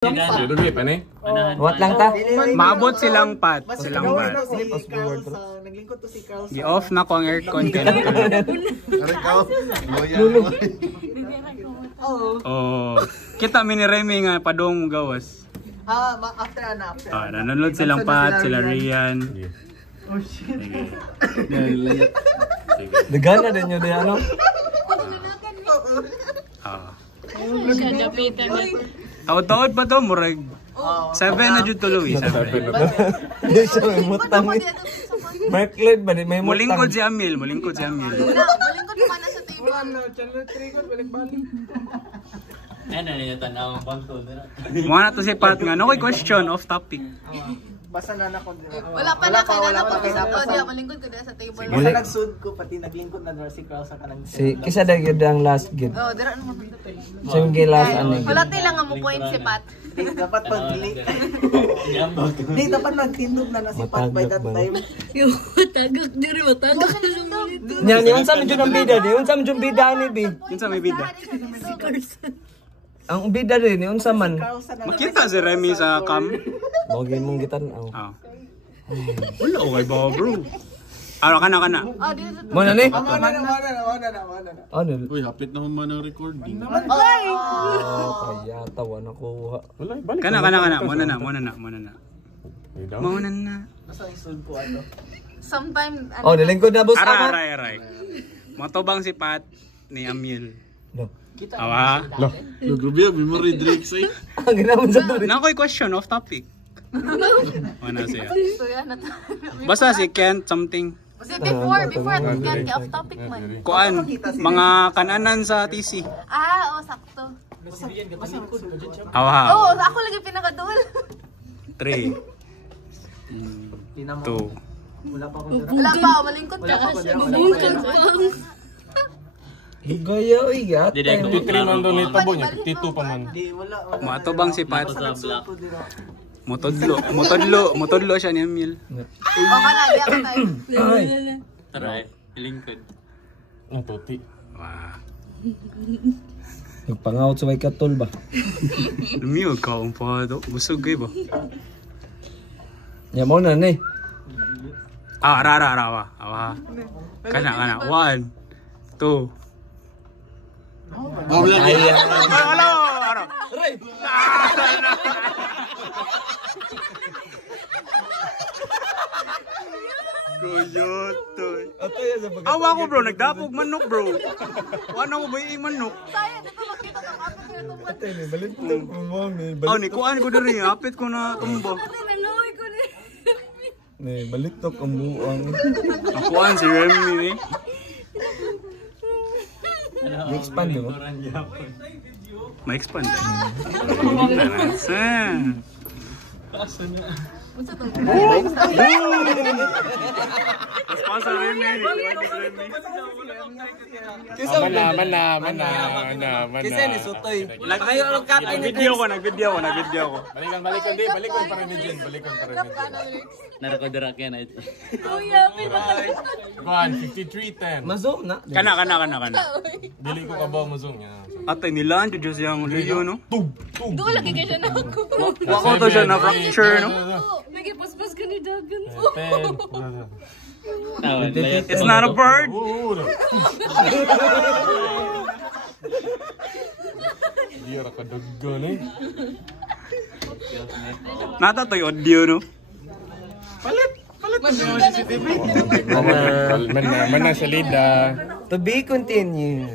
What lang ta? Maabot silang pat. Naglingkod to si Carl. Gi-off na ko ang aircon kaya. Oh. Kita mi ni Remy nga padong gawas. After. Nanonood silang pat, sila Rian. Oh shit. Dagana din yun ano? Taod-taod pa to, murag 7 na jud to Luis. Hindi siya may mutang. Marklet ba? May mutang. Mulingkod si Amil. Malingkod pa na sa table. Channel 3 ko, balik-balik. Ano niya tanaw ang pangko dira. Mga na to si Pat nga. No question, off topic. Basta na ko dira. Wala pa na kaya na pag isa to diya malingkod ko dira sa table. Basta nagsud ko pati naglingkod na dira si Carl sa kanang. Si kisa dag yun ang last gid. Oh, dira ano mo. Sige last ano. Wala lang nga mo point si Pat. Dapat pagdili. Di dapat nagtindog na si Pat by that time. Yo, matagak diri matagak. Nya ni unsa man jud ang bida di? Unsa man jud bida ni bi? Unsa may bida? Ang bida rin ni unsa man? Makita si Remy sa cam. Mogi mong gitan-aw. Wala okay ba bro? Kana. Mo na ni? Ano? Uy, hapit naman man ang recording. Ay! Kaya tawa na kuha. Kana. Muna na. Basta isud ko ato. Sometime Oh, nalingkod na boss ka. Aray. Matobang si Pat ni Amil. No. Awa. Grabe, memory drinks eh. Ang ginamon sa duri. Nakoy question off topic. Ano siya? so yan na. Basta si Kent something. Before at gan off topic man. Kuan mga kananan sa TC. Sakto. Awa. Oh, ako lagi pinakadul. 3 2 Wala pa ko dira. Wala pa, malingkod ka. Gaya oy gat. Dili ko 53 man doon ito po niya, 52 pa man. Di wala. Matobang si Pat. sa black. Motodlo siya ni Emil. Kana diya ka tayo. Ay. Tara, ilingkod. Ang tuti. Wow. Nagpangaot sa way katol ba? Lumiyog ka ang pado. Busog kayo ba? Ya mo na ni. Rawa. Awa. Kana. 1 2 Wala kaya. Wala. Goyotoy. Awa ko bro, nagdapog manok bro. Wala ko ba yung manok? Saya dito makita ng ato kaya tumba. Atay ni balik mo ni. Ni kuan ko diri, hapit ko na tumba. Naluoy ko ni. Ni balitok ang buang. Kuan si Remy ni. Expand mo. Ma-expand. Sponsor Remy. Mana. Kisa ni sutoy. Nag-video ko. Balikan pa rin ni Jen. Narakod dira kaya na ito. Oh, yapi na. Kuan 5310. Mazom na. Kana. Dili ko kabaw mo zoom niya. Atay nila, Diyos yung Leo, no? Doon lagi kayo siya na ako. Wako to siya na fracture, no? Lagi paspas ka ni Dagan. 10. It's not a bird! Di ra ka daggan eh. Nata to yung audio, no? Palit mo yung CCTV. Mana salida. To be continued.